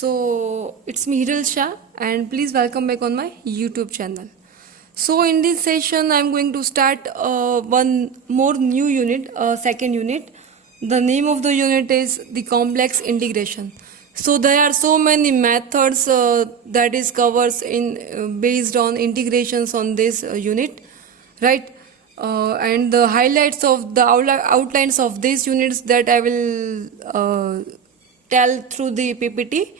So it's me Hiral Shah and please welcome back on my YouTube channel. So in this session I'm going to start one more new unit, second unit. The name of the unit is the complex integration. So there are so many methods that is covers in based on integrations on this unit, right? And the highlights of the outlines of these units that I will tell through the PPT.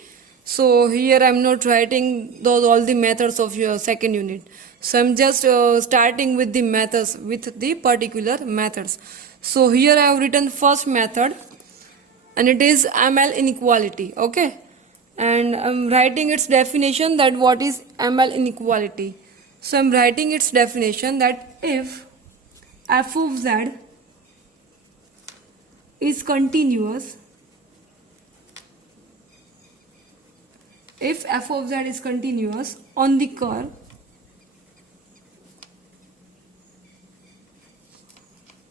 So here I'm not writing those all the methods of your second unit. So I'm just starting with the methods, with the particular methods. So here I have written first method and it is ML inequality. Okay, and I'm writing its definition, that what is ML inequality. So I'm writing its definition, that if f of z is continuous, if f of z is continuous on the curve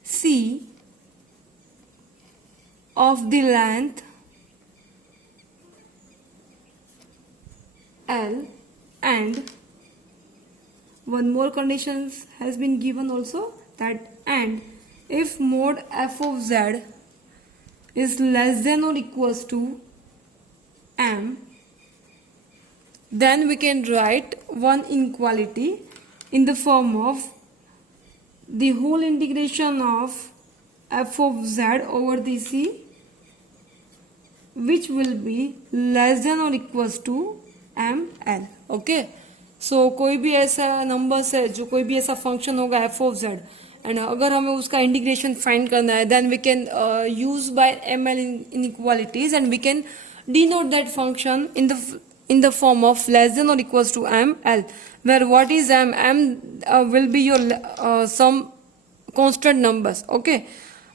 C of the length L, and one more condition has been given also, that and if mod f of z is less than or equals to m, then we can write one inequality in the form of the whole integration of f of z over the c, which will be less than or equals to ml. Okay, so कोई भी ऐसा नंबर है, जो कोई भी ऐसा फंक्शन होगा f of z, and अगर हमें उसका इंटीग्रेशन फाइंड करना है, then we can use by ml inequalities and we can denote that function in the form of less than or equals to ml, where what is m will be your some constant numbers. Okay,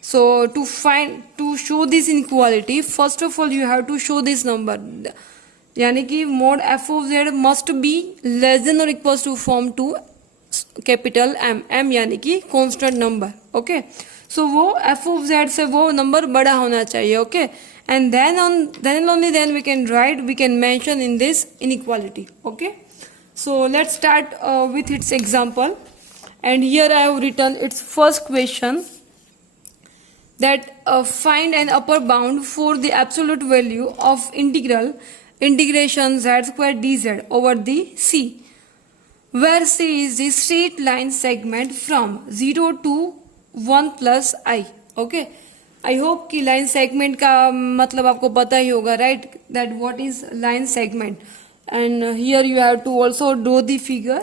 so to show this inequality, first of all you have to show this number, यानी कि mod f of z must be less than or equals to form to capital m यानी कि constant number. Okay, सो वो f of z से वो नंबर बड़ा होना चाहिए. Okay, and then only then we can write, we can mention in this inequality. Okay, so let's start with its example, and here I have written its first question, that find an upper bound for the absolute value of integration z square dz over the c, where c is the straight line segment from 0 to 1 plus I. Okay, I hope कि line segment का मतलब आपको पता ही होगा, right? That what is line segment, and here you have to also draw the figure.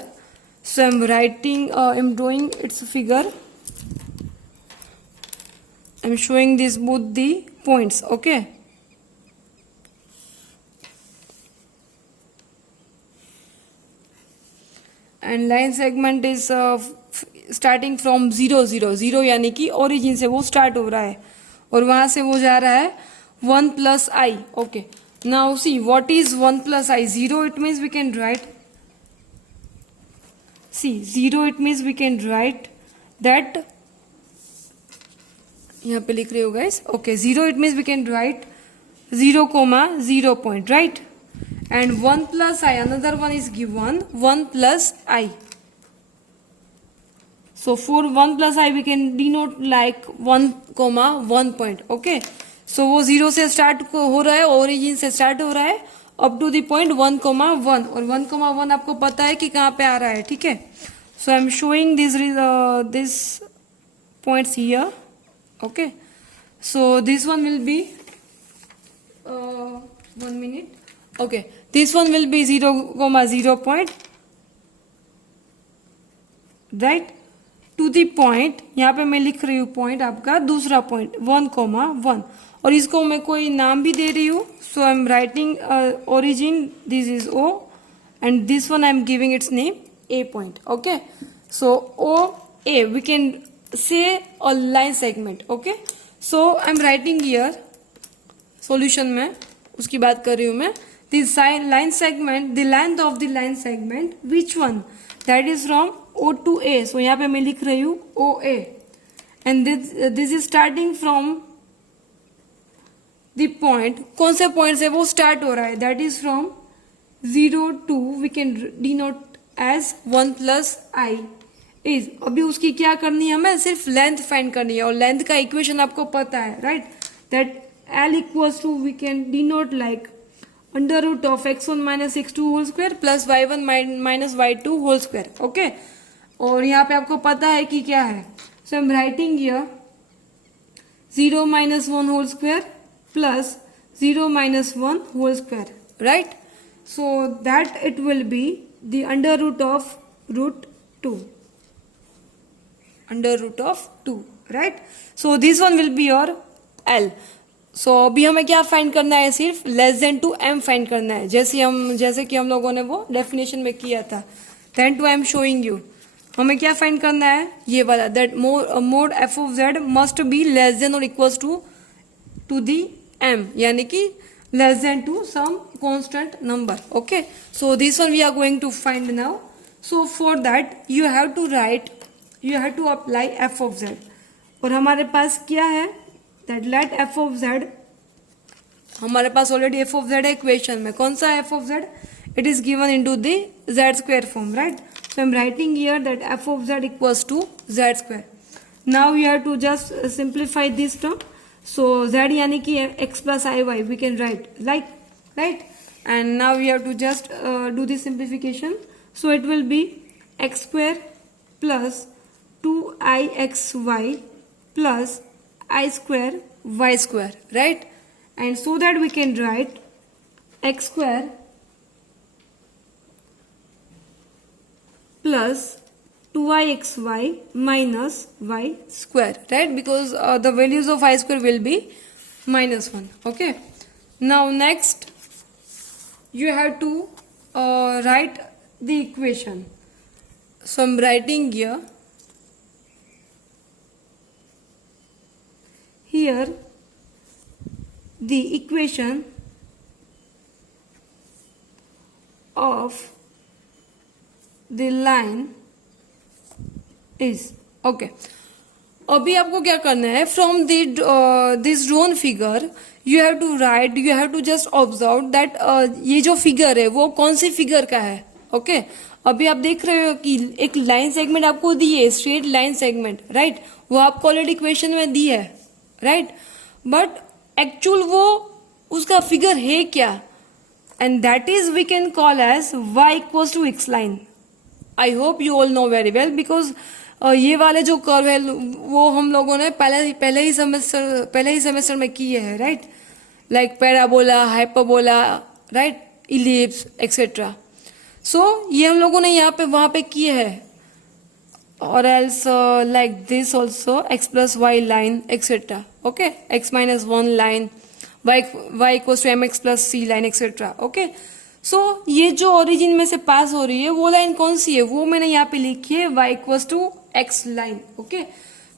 So I'm drawing its figure. I'm showing this both the points. Okay, and line segment is starting from 0 0 0 यानी कि origin से वो start हो रहा है और वहां से वो जा रहा है 1 plus I. Okay, now see what is 1 plus I. 0 it means we can write, see 0 it means we can write that, यहाँ पे लिख रहे हो guys. Okay, 0 it means we can write 0 comma 0 point, right? And 1 plus I, another one is given 1 plus I. So for 1 plus I we can denote like 1 comma 1 point. Okay, so वो 0 से start हो रहा है, origin से start हो रहा है up to the point 1 comma 1, और 1 comma 1 आपको पता है कि कहाँ पे आ रहा है. ठीक है, so I'm showing this points here. Okay, so this one will be 1 minute. Okay, this one will be 0 comma 0 point, right, to the point. यहाँ पे मैं लिख रही हूँ point आपका दूसरा point 1 comma 1, और इसको मैं कोई नाम भी दे रही हूँ. So I'm writing origin, this is O, and this one I'm giving its name A point. Okay, so O A we can say a line segment. Okay, so I'm writing here solution में उसकी बात कर रही हूँ मैं. This line segment, the length of the line segment, which one? That is from O to A. So यहाँ पे मैं लिख रही हूँ OA, and this is starting from the point, कौन से पॉइंट से वो स्टार्ट हो रहा है, that is from 0 to we can denote as 1 plus i is. अभी उसकी क्या करनी है, हमें सिर्फ लेंथ फाइंड करनी है, और लेंथ का इक्वेशन आपको पता है, right, that L equals to we can denote like under root of x1 minus x2 whole square plus y1 minus y2 whole square, okay. और यहाँ पे आपको पता है कि क्या है, so I am writing here 0 minus 1 whole square plus 0 minus 1 whole square, right, so that it will be the under root of root 2, under root of 2, right, so this one will be your L। so अभी हमें क्या find करना है, सिर्फ less than two m find करना है, जैसे कि हम लोगों ने वो डेफिनेशन में किया था, then to I am showing you. हमें क्या फाइंड करना है, ये वाला, that mod f of z must be less than और इक्वल्स टू दी m, यानी कि less than to some constant number, okay, so this one we are going to find now। so for that you have to apply f of z, और हमारे पास क्या है, that let f of z, हमारे पास already f of z है इक्वेशन में, कौन सा f of z, it is given into the z square form, right, so I am writing here that f of z equals to z square। now you have to just simplify this term, so z यानी कि x plus iy we can write like, right, and now we have to just do the simplification, so it will be x square plus 2ixy plus I square y square, right, and so that we can write x square plus 2ixy minus y square, right, because the values of I square will be -1, okay। now next you have to write the equation, so I'm writing here the equation of the line is, okay। अभी आपको क्या करना है, from this drawn figure you have to just observe that ये जो फिगर है वो कौन सी फिगर का है, ओके। अभी आप देख रहे हो कि एक लाइन सेगमेंट आपको दी है, स्ट्रेट लाइन सेगमेंट, राइट, वो आपको ऑलरेडी इक्वेशन में दी है, राइट, बट एक्चुअल वो उसका फिगर है क्या, and that is we can call as y equals to x line. I hope you all know very well, because ये वाले जो कर्व है वो हम लोगों ने पहले ही सेमेस्टर में किए हैं, right, like parabola, hyperbola, right, ellipse etcetera. So ये हम लोगों ने यहाँ पे वहाँ पे किए हैं, और else like this also x plus Y line etcetera, okay, x minus 1 line, y equals to mx plus c line etcetera, okay. So ये जो ओरिजिन में से पास हो रही है वो लाइन कौन सी है, वो मैंने यहाँ पे लिखी है y equals to x line, okay.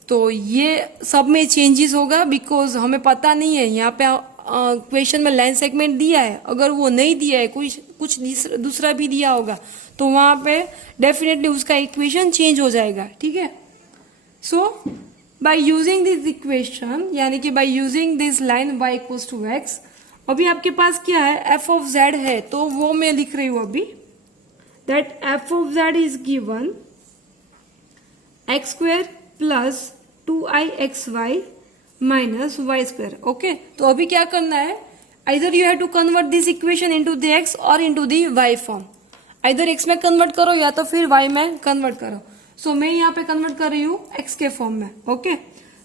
तो ये सब में चेंजेस होगा, बिकॉज हमें पता नहीं है, यहाँ पे क्वेश्चन में लाइन सेगमेंट दिया है, अगर वो नहीं दिया है, कुछ दूसरा भी दिया होगा, तो वहाँ पे डेफिनेटली उसका इक्वेशन चेंज हो जाएगा, ठीक है। So by using this equation, यानी कि by using this line y equals to x, अभी आपके पास क्या है, f of z है, तो वो मैं लिख रही हूँ अभी, that f of z is given x square plus 2ixy minus y square, okay. तो अभी क्या करना है, either you have to convert this equation into the x और into the y form, either x में कन्वर्ट करो या तो फिर y में कन्वर्ट करो। सो मैं यहाँ पे कन्वर्ट कर रही हूँ x के फॉर्म में, okay.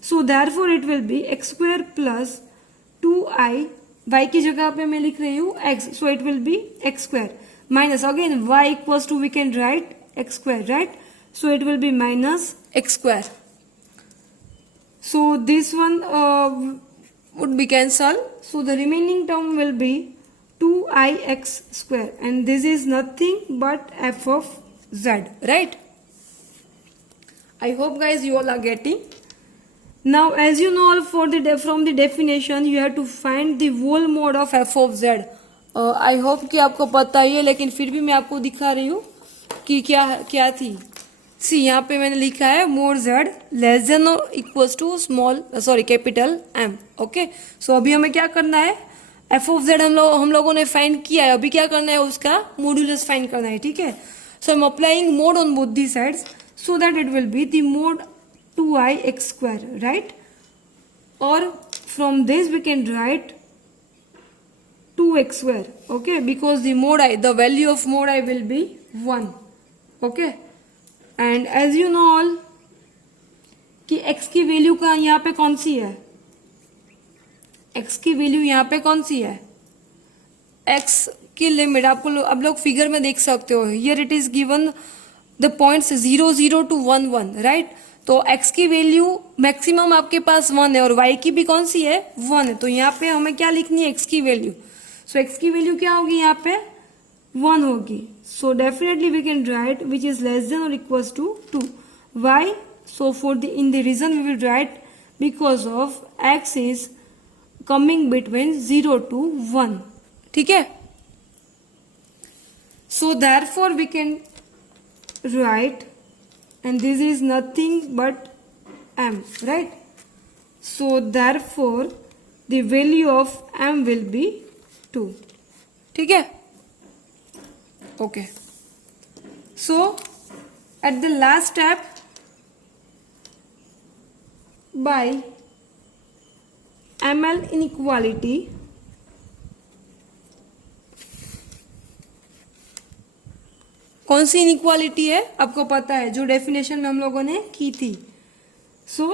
So therefore it will be x square plus 2i, y की जगह पे मैं लिख रही हूँ x, so it will be x square minus again y equals to we can write x square, right, so it will be minus x square, so this one would be cancelled, so the remaining term will be 2ix square, and this is nothing but f of z, right? I hope guys you all are getting. Now as you know, from the definition you have to find the whole mode of f of z। I hope कि आपको पता ही है, लेकिन फिर भी मैं आपको दिखा रही हूँ कि क्या थी। सी यहाँ पे मैंने लिखा है मोर जेड लेस देन और equals to small capital M. Okay, so अभी हमें क्या करना है, एफ ऑफ जेड हम लोगों ने फाइंड किया है, अभी क्या करना है, उसका मॉड्यूलस फाइंड करना है. ठीक है, so I am applying mod on both the sides so that it will be the mode 2i(x square), राइट, और from this we can write 2x square. Okay, because the value of mod I will be 1. Okay, and as you know all कि x की वैल्यू का यहाँ पे कौन सी है, x की वैल्यू यहाँ पे कौन सी है, x की लिमिट आपको अब लोग फिगर में देख सकते हो. Here it is given the points 0 0 to 1 1, राइट. तो x की वैल्यू मैक्सिमम आपके पास 1 है और y की भी कौन सी है, 1 है. तो यहाँ पे हमें क्या लिखनी है, x की वैल्यू. सो x की वैल्यू क्या होगी, यहाँ पे 1 होगी. So definitely we can write which is less than और equals to 2. Y, so for the in the region we will write because of x is coming between 0 to 1. ठीक है, so therefore we can write, and this is nothing but m, right. So therefore the value of m will be 2. ठीक है, okay. So at the last step, by ml inequality, कौन सी इनइक्वालिटी है आपको पता है, जो डेफिनेशन में हम लोगों ने की थी. So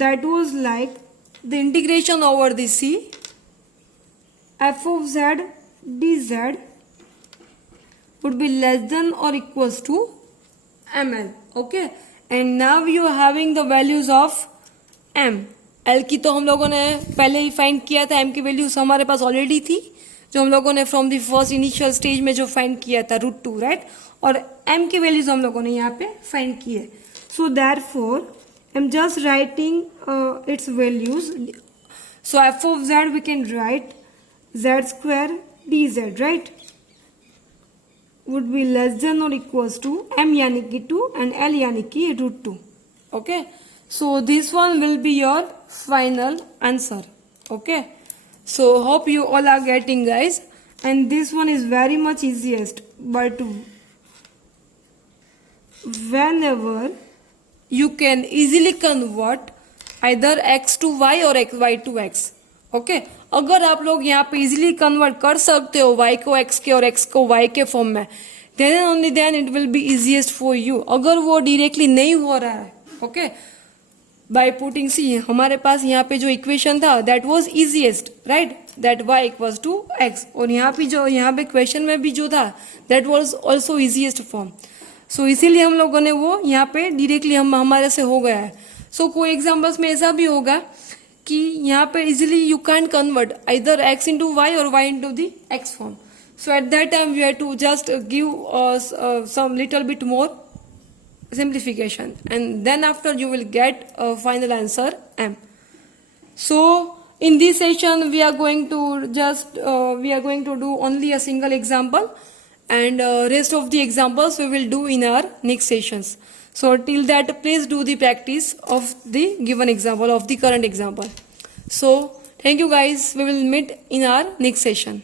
that was like the integration over the C F of Z D Z would be less than और equals to M L. Okay, and now you are having the values of M. L की तो हम लोगों ने पहले ही फाइंड किया था, एम की वैल्यूज हमारे पास ऑलरेडी थी जो हम लोगों ने from the first initial stage में जो फाइंड किया था, √2, राइट. और m की वैल्यूज हम लोगों ने यहाँ पे फाइंड की है. So therefore I am just writing its values. So f of z we can write z square d z, right, would be less than और इक्वल्स टू m यानी कि 2 एंड l यानी कि √2. Okay, so this one will be your final answer. Okay, so hope you all are getting, guys, and this one is very much easiest, but whenever you can easily convert either x to y or y to x. Okay, अगर आप लोग यहाँ पे easily convert कर सकते हो y को x के और x को y के फॉर्म में, then only then it will be easiest for you. अगर वो डायरेक्टली नहीं हो रहा है, ओके, बाय पुटिंग सी हमारे पास यहाँ पे जो इक्वेशन था that was easiest, right, that y equals to x, और यहाँ पे क्वेश्चन में भी जो था that was also easiest form. So इसीलिए हम लोगों ने वो यहाँ पे डायरेक्टली हमारे से हो गया है. सो कोई एग्जाम्पल्स में ऐसा भी होगा कि यहाँ पे easily you can convert either x into y और y into the x form. So at that time you have to just give some little bit more simplification, and then after you will get a final answer m. So in this session we are going to do only a single example, and rest of the examples we will do in our next sessions. So till that, please do the practice of the given example, of the current example. So thank you guys, we will meet in our next session.